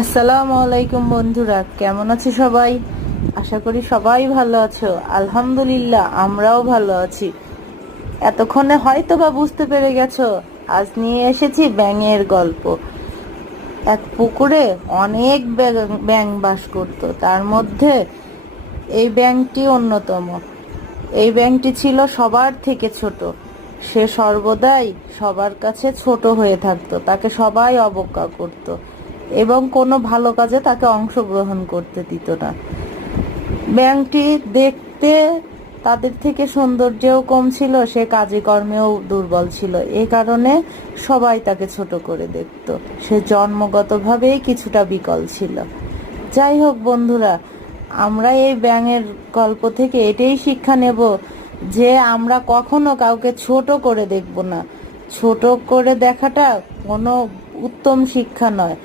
আসসালামু আলাইকুম বন্ধুরা, কেমন আছো সবাই? আশা করি সবাই ভালো আছো। আলহামদুলিল্লাহ, আমরাও ভালো আছি। এতক্ষণে হয়তো বা বুঝতে পেরে গেছো, আজ নিয়ে এসেছি ব্যাঙের গল্প। এক পুকুরে অনেক ব্যাঙ বাস করত, তার মধ্যে এই ব্যাঙটি অন্যতম। এই ব্যাঙটি ছিল সবার থেকে ছোট। সে সর্বদাই সবার কাছে ছোট হয়ে থাকতো, তাকে সবাই অবজ্ঞা করত এবং কোনো ভালো কাজে তাকে অংশগ্রহণ করতে দিত না। ব্যাঙটি দেখতে তাদের থেকে সৌন্দর্যেও কম ছিল, সে কাজে কর্মেও দুর্বল ছিল। এই কারণে সবাই তাকে ছোট করে দেখত। সে জন্মগতভাবেই কিছুটা বিকল ছিল। যাই হোক বন্ধুরা, আমরা এই ব্যাঙের গল্প থেকে এটাই শিক্ষা নেব যে আমরা কখনো কাউকে ছোট করে দেখব না। ছোট করে দেখাটা কোনো উত্তম শিক্ষা নয়।